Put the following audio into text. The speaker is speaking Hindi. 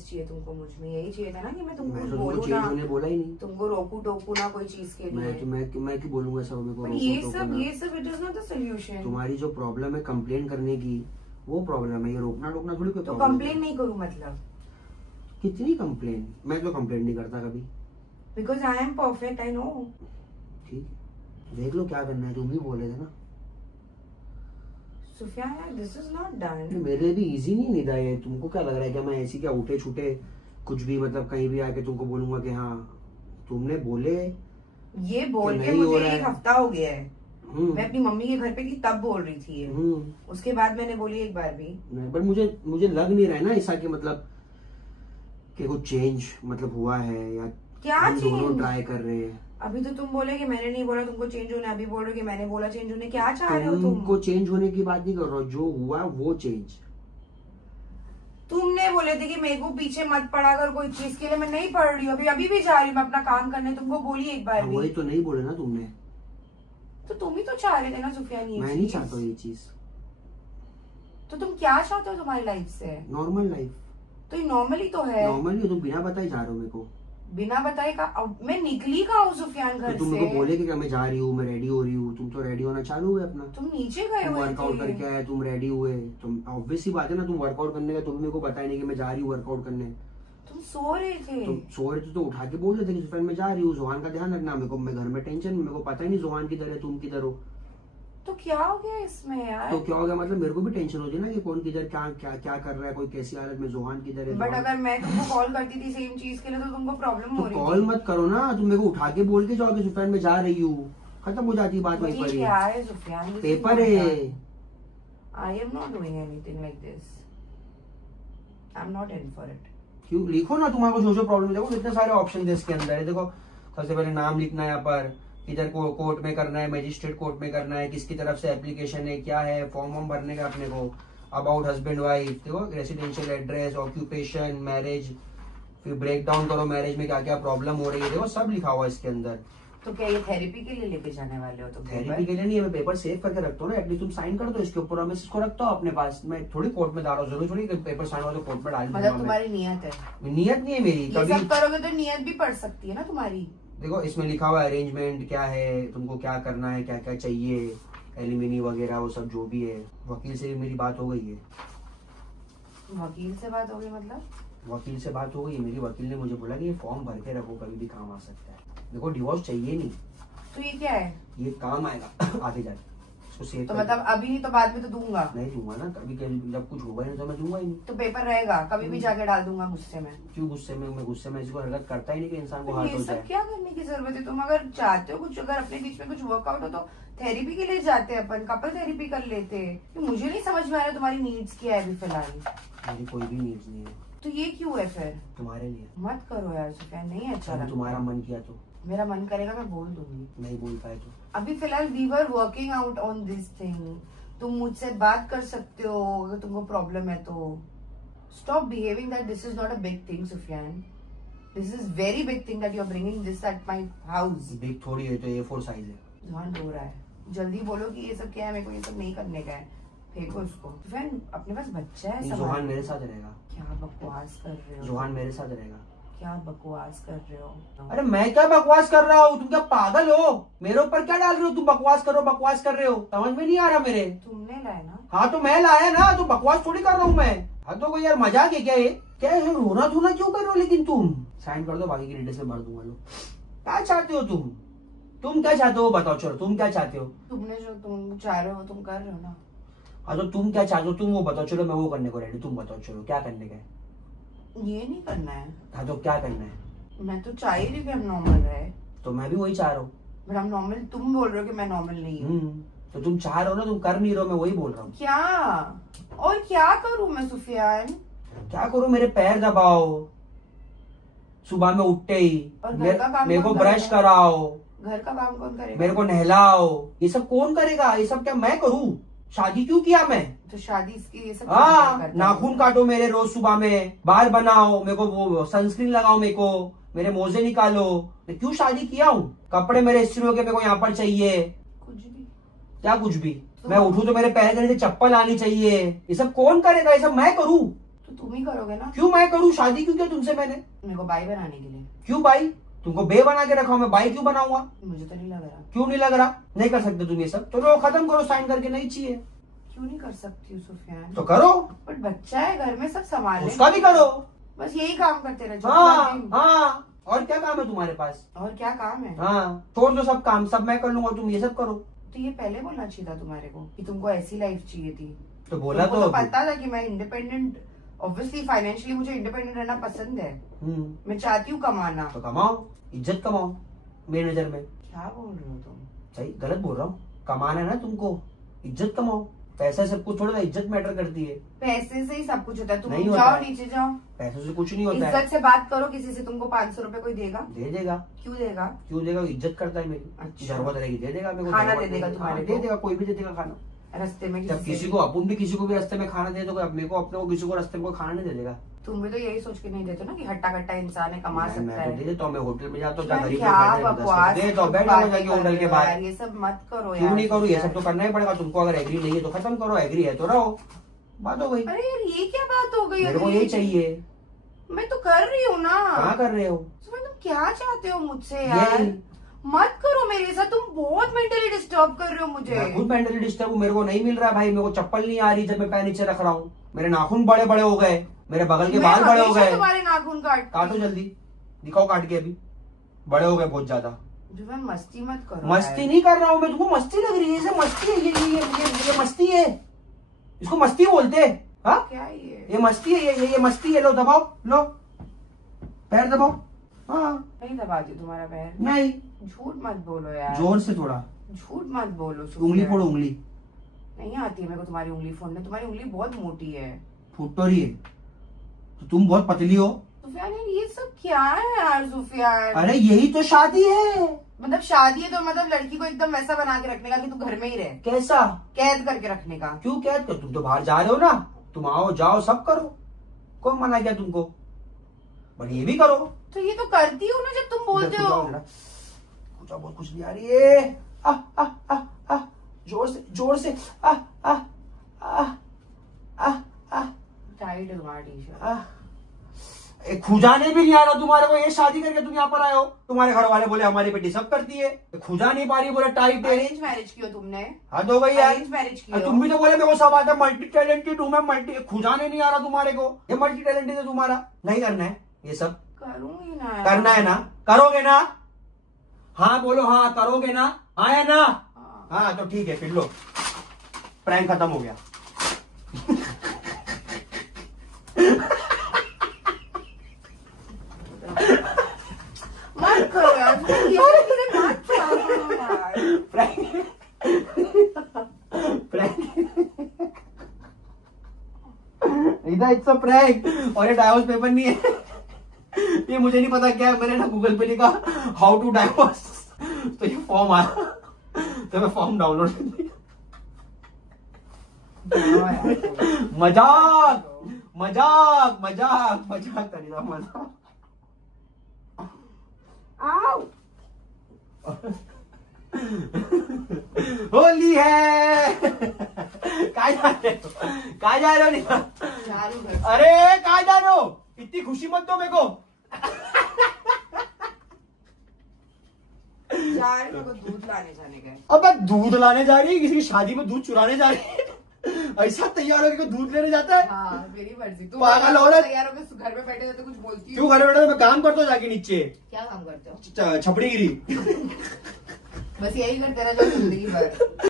चेंजेस चाहिए तुमको मुझ में, यही चाहिए था ना कि मैं तुमको मैं तो बोलूं तुमको ना, चेंज होने बोला ही नहीं। तुमको रोकू टोकू ना कोई चीज के लिए। मैं क्यों बोलूंगा सब मेरे को पर रोको ये टोको सब ना। It is not the solution. तुम्हारी जो प्रॉब्लम है कंप्लेन करने की, वो प्रॉब्लम है, ये रोकना टोकना थोड़ी कोई तो प्रॉब्लम कंप्लेन है। नहीं करूं मतलब? कितनी कंप्लेन? मैं तो कंप्लेन नहीं करता कभी। Because I am perfect, I know. ठीक, देख लो क्या करना है, तुम ही बोले थे ना। Sufiyan this is not done. मेरे लिए भी इजी नहीं निदा ये। तुमको क्या लग रहा है कि मैं ऐसी क्या उठे छूटे कुछ भी मतलब कहीं भी आके तुमको बोलूंगा कि हाँ तुमने बोले ये बोल के नहीं हो मुझे रहा एक है। हफ्ता हो गया है। मैं अपनी मम्मी के घर पे थी तब बोल रही थी ये। उसके बाद मैंने बोली एक बार भी नहीं, पर मुझे लग नहीं रहा है ना ऐसा कि मतलब कि कुछ चेंज मतलब हुआ है या क्या हम दोनों चेंज? ट्राई कर रहे हैं। अभी तो तुम बोले कि मैंने नहीं बोला तुमको चेंज होने, अभी बोल रहे हो कि मैंने बोला चेंज होने। क्या चाह रहे हो तुमको तुम? चेंज होने की बात नहीं कर रहा हूँ, जो हुआ वो चेंज। तुमने बोले थे कि मेरे को पीछे मत पड़ा कर कोई चीज के लिए। मैं नहीं पढ़ रही हूँ, अभी भी जा रही हूँ मैं अपना काम करने। तुमको बोली एक बार भी। वही तो नहीं बोले ना तुमने। तो तुम ही तो चाह रहे थे ना सुफियान ये मैं नहीं चीज। चाहता हूँ ये चीज। तो तुम क्या चाहते हो तुम्हारी लाइफ से? Normal life. तो ये नॉर्मली तो है। नॉर्मली तुम बिना बताए जा रहे हो मेरे को। बिना बताए का मैं निकली कहाँ हूँ सुफियान तो घर तुम से? मेरे को बोले कि मैं जा रही हूँ, मैं रेडी हो रही हूँ। तुम तो रेडी होना चालू हुए अपना। तुम नीचे गए हुए वर्कआउट थे। करके आए, तुम रेडी हुए। तुम ऑब्वियस सी बात है ना, तुम वर्कआउट करने का, तुम मेरे को बताया नहीं कि मैं जा रही हूँ वर्कआउट करने। तुम सो रहे थे। तुम सो रहे थे तो उठा के बोल रहे थे कि फ्रेंड मैं जा रही हूँ, जोहान का ध्यान रखना। मेरे को, मैं घर में टेंशन, मेरे को पता ही नहीं जोहान किधर है, तुम किधर हो। तो क्या हो गया इसमें यार? तो क्या हो गया मतलब? मेरे को भी टेंशन होती है ना कि कौन किधर क्या क्या क्या कर रहा है, कोई कैसी हालत में, जोहान किधर है। बट अगर मैं तुमको कॉल करती थी सेम चीज के लिए तो तुमको प्रॉब्लम हो तो रही कॉल थी। मत करो ना, तुम मेरे को उठा के बोल के जाओ कि फ्रेंड मैं जा रही हूँ, खत्म हो जाती है बात वहीं पर ही। क्या है सुफियान? पेपर है। I am not doing anything like this. I am not in for it. क्यों? लिखो ना, तुम्हारे को जो प्रॉब्लम। देखो कितने सारे ऑप्शन है इसके अंदर है। देखो सबसे पहले नाम लिखना है यहाँ पर, इधर को कोर्ट में करना है, मजिस्ट्रेट कोर्ट में करना है, किसकी तरफ से एप्लीकेशन है, क्या है, फॉर्म वॉर्म भरने का अपने को, अबाउट हस्बैंड वाइफ, देखो रेसिडेंशियल एड्रेस, ऑक्यूपेशन, मैरिज, फिर ब्रेक डाउन करो मैरिज में क्या क्या प्रॉब्लम हो रही है, देखो सब लिखा हुआ है इसके अंदर। तो क्या ये थेरेपी के लिए लेके जाने वाले हो तुम? थेरेपी के लिए नहीं, मैं पेपर सेव करके रखता हूँ ना, एटलीस्ट तुम साइन कर दो इसके ऊपर, मैं इसको रखता हूँ अपने पास। मैं थोड़ी कोर्ट में डाल रहा हूँ, जरूरी थोड़ी पेपर साइन हो तो कोर्ट में डाल दूंगा। मतलब तुम्हारी नियत है? नियत नहीं है मेरी। ये कभी सब करोगे तो नियत भी पड़ सकती है ना तुम्हारी। देखो इसमें लिखा हुआ है अरेंजमेंट क्या है, तुमको क्या करना है, क्या क्या चाहिए, एलिमिनी वगैरह वो सब जो भी है। वकील से मेरी बात हो गई है। वकील से बात हो गई मतलब? वकील से बात हो गई है मेरी। वकील ने मुझे बोला कि ये फॉर्म भर के रखो, कभी भी काम आ सकता है। देखो डिवोर्स चाहिए नहीं, तो ये क्या है? ये काम आएगा आगे जाके। इसको सेव तो कर मतलब अभी नहीं तो बाद में तो दूंगा? नहीं दूंगा ना, कभी जब कुछ होगा नहीं तो मैं दूंगा ही नहीं। तो पेपर रहेगा, कभी भी जाके डाल दूंगा गुस्से में। क्यों गुस्से में? मैं गुस्से में इसको हरकत करता ही नहीं कि इंसान को तो हार्ट ये हो सब जाए। क्या करने की जरूरत है? तुम अगर चाहते हो कुछ, अगर अपने बीच में कुछ वर्कआउट हो तो थेरेपी के लिए जाते हैं अपन, कपल थेरेपी कर लेते हैं। तो मुझे नहीं समझ में आ रहा तुम्हारी नीड्स क्या है अभी फिलहाल। मेरी कोई भी नीड्स नहीं है। तो ये क्यों है फिर? तुम्हारे लिए। मत करो यार सुफियान, नहीं अच्छा अगर लगता। तुम्हारा मन किया तो। मेरा मन करेगा मैं बोल दूंगी। नहीं बोल पाए तो। अभी फिलहाल we were working out on this thing. तुम मुझसे बात कर सकते हो अगर तुमको प्रॉब्लम है तो। Stop behaving that this is not a big thing Sufiyan. This is very big thing that you are bringing this at my house. Big थोड़ी है, तो A4 साइज है। ध्यान हो रहा है, जल्दी बोलो कि ये सब क्या है, मेरे को ये सब नहीं करने का है। फेंको इसको। फ्रेंड अपने पास बच्चा है, जोहान मेरे साथ रहेगा। क्या बकवास कर रहे हो? जोहान मेरे साथ रहेगा। क्या बकवास कर रहे हो? अरे मैं क्या बकवास कर रहा हूँ? तुम क्या पागल हो? मेरे ऊपर क्या डाल रहे हो? तुम बकवास कर रहे हो, समझ में नहीं आ रहा मेरे। तुमने लाया ना? हाँ तो मैं लाया ना, तो बकवास थोड़ी कर रहा हूँ मैं। हाँ तो कोई यार मजाक है क्या ये? क्या है, रोना धोना क्यों कर रहे हो? लेकिन तुम साइन कर दो, बाकी की डिटेल्स में भर दूंगा। लो क्या चाहते हो तुम क्या चाहते हो बताओ। चलो तुम क्या चाहते हो? तुमने जो तुम चाह रहे हो तुम कर रहे हो ना। हाँ तो तुम क्या चाहते हो, तुम वो बताओ। चलो मैं वो करने को रेडी, तुम बताओ चलो क्या करने का है। ये नहीं करना है। हाँ तो क्या करना है? मैं तो चाह ही रही कि हम नॉर्मल रहे। तो मैं भी वही चाह रहा हूँ। बट हम नॉर्मल, तुम बोल रहे हो कि मैं नॉर्मल नहीं हूँ। तो तुम चाह रहे हो ना, तुम कर नहीं रहे हो, मैं वही बोल रहा हूँ। क्या? और क्या करूँ मैं सुफियान? क्या करूँ? मेरे पैर दबाओ सुबह में उठते ही, और घर का काम मेरे को कौन ब्रश करेगा? कराओ, घर का काम कौन करेगा? मेरे को नहलाओ। ये सब कौन करेगा? ये सब क्या मैं करूँ? शादी क्यों किया मैं? तो शादी इसकी ये सब हाँ, करता है। नाखून काटो मेरे रोज सुबह में, बाल बनाओ, मेरे को वो सनस्क्रीन लगाओ, मेरे को मेरे मोजे निकालो। मैं क्यों शादी किया हूँ? कपड़े मेरे इस्त्री होके मेरे को यहाँ पर चाहिए। कुछ भी क्या कुछ भी? मैं उठूं तो मेरे पैर के नीचे चप्पल आनी चाहिए। ये सब कौन करेगा? ये सब मैं करूँ? तो तुम ही करोगे ना। क्यों मैं करूँ? शादी क्यों किया तुमसे मैंने? मेरे को बाई बनाने के लिए। क्यों बाई? तुमको बे बना के रखा हूं, मैं बाई क्यों बनाऊंगा? मुझे तो नहीं लग रहा। क्यों नहीं लग रहा? नहीं कर सकते तुम ये सब? चलो खत्म करो, साइन करके नहीं चाहिए। क्यों नहीं कर सकती हूँ सुफियान? तो करो। बट बच्चा है घर में, सब संभालने। उसका भी करो। बस यही काम करते रहो। हाँ हाँ, और क्या काम है तुम्हारे पास? और क्या काम है? हाँ, छोड़ दो सब काम, सब मैं कर लूंगा, तुम ये सब करो। तो ये पहले बोलना चाहिए था तुम्हारे को कि तुमको ऐसी लाइफ चाहिए थी। तो बोला तुमको तो पता था कि मैं इंडिपेंडेंट, ऑब्वियसली फाइनेंशियली मुझे इंडिपेंडेंट रहना पसंद है। मैं चाहती हूँ कमाना। तो कमाओ, इज्जत कमाओ मेरी नजर में। क्या बोल रहे हो तुम? सही गलत बोल रहा हूँ? कमाना है ना तुमको, इज्जत कमाओ। पैसा सब कुछ थोड़ा, इज्जत मैटर करती है। पैसे से ही सब कुछ होता है। तुम नहीं जाओ होता है। नीचे जाओ, पैसों से कुछ नहीं होता है। इज्जत से बात करो किसी से। तुमको 500 रुपए कोई देगा? दे देगा। क्यों देगा? क्यों देगा? इज्जत करता है मेरी। अच्छा। जरूरत रहेगी दे देगा मेरे को। खाना जरूरत दे देगा रहेगी, तुम्हारे हाँ, को? दे देगा, कोई भी दे देगा खाना। रास्ते में जब किसी को अपन भी किसी को भी रास्ते में खाना दे, तो कोई अपने को अपने को किसी को रास्ते में कोई खाना नहीं दे देगा। तुम भी तो यही सोच के नहीं देते ना कि हट्टा कट्टा इंसान है, कमा सकता मैं तो दे है। देता हूँ, मैं होटल में जाता हूँ, यार, गरीब क्या बकवास दे तो बैठ जाओ जाके होटल के बाहर। यार, ये सब मत करो क्यों यार। नहीं करूँ? ये सब तो करना ही पड़ेगा तुमको। अगर एग्री नहीं है तो खत्म करो, एग्री है तो रहो, बात हो गई। अरे यार, ये क्या बात हो गई? मेरे को अभी? यही चाहिए। मैं तो कर रही हूँ ना। कहाँ कर रहे हो? तुम क्या चाहते हो मुझसे यार? यही। मत करो मेरे साथ, तुम बहुत मेंटली डिस्टर्ब कर रहे हो मुझे। मैं खुद मेंटली डिस्टर्ब हूँ, मेरे को नहीं मिल रहा भाई। मेरे को चप्पल नहीं आ रही जब मैं पैर नीचे रख रहा हूँ। मेरे नाखून बड़े बड़े हो गए, मेरे बगल के मैं बाल बड़े हो हमेशा गए। तुम्हारे नाखून काटो जल्दी, दिखाओ काट के। अभी बड़े हो गए बहुत ज्यादा। जुबान मस्ती मत करो। मस्ती नहीं कर रहा हूँ मैं, तुमको मस्ती लग रही है। ये मस्ती है, ये मस्ती है। इसको मस्ती बोलते हैं। हाँ, क्या ये मस्ती है, ये मस्ती है। लो दबाओ, लो पैर दबाओ। हाँ, नहीं दबाती तुम्हारा पैर। नहीं, झूठ मत बोलो यार। जोर से थोड़ा। झूठ मत बोलो सुफियान। उंगली फोड़ो, उंगली नहीं आती है मेरे को तुम्हारी उंगली फोड़ने। तुम्हारी उंगली बहुत मोटी है। फूट तो रही है। तो तुम बहुत पतली हो। सुफियान यार, ये सब क्या है यार सुफियान? अरे यही तो शादी है। मतलब शादी है तो मतलब लड़की को एकदम वैसा बना के रखने का कि तू घर में ही रहे, कैसा? कैद करके रखने का। क्यों कैद कर? तुम तो बाहर जा रहे हो ना, तुम आओ जाओ सब करो, कौन मना किया तुमको? बट ये भी करो। तो ये तो करती हूँ ना जब तुम बोलते हो। कुछ बहुत कुछ नहीं आ रही है। आ आ आ आ जोर से, जोर से। आ आ आ आ आ टाइट है तुम्हारा टी शर्ट। खुजाने भी नहीं आ रहा तुम्हारे को। ये शादी करके तुम यहाँ पर आए हो, तुम्हारे घर वाले बोले हमारी बेटी सब करती है, खुजा नहीं पा रही, बोले टाइट है। अरेंज मैरिज की हो तुमने? हद हो गई यार। अरेंज मैरिज की हो? तुम भी तो बोले मेरे को सब आता है, मल्टी टैलेंटेड हूँ मैं। खुजाने नहीं आ रहा तुम्हारे को। ये मल्टी टैलेंटेड है तुम्हारा। नहीं करना है ये सब? करूंगी ना यार। करना है ना? करोगे ना? हाँ बोलो, हाँ करोगे ना? हाँ या ना? हाँ तो ठीक है, फिर लो, प्रैंक खत्म हो गया। मत करो यार, ये सब चीजें मत करो यार। प्रैंक इधर इट्स अ प्रैंक। और ये डाइवोर्स पेपर नहीं है। ये मुझे नहीं पता क्या है, मैंने ना गूगल पे लिखा हाउ टू डाइवोर्स, तो ये फॉर्म आया, तो मैं फॉर्म डाउनलोड कर लिया। मजाक मजाक मजाक मजाक करेगा, मजाक। आओ होली है। कहाँ जा रहे हो? कहाँ जा रहे हो? अरे कहाँ जा रहे हो? इतनी खुशी मत दो मेरे को। जा रही मेरे को दूध लाने जाने का। अब दूध लाने जा रही है? किसी की शादी में दूध चुराने जा रही है? ऐसा तैयार होकर दूध लेने जाता है? हाँ, मेरी मर्जी। तू पागल औरत। तैयार होकर घर में बैठे तो कुछ बोलती तू घर बैठे, मैं काम करता हूँ जाके नीचे। क्या काम करते हो? छपड़ी गिरी। बस यही करते रह जो जिंदगी भर।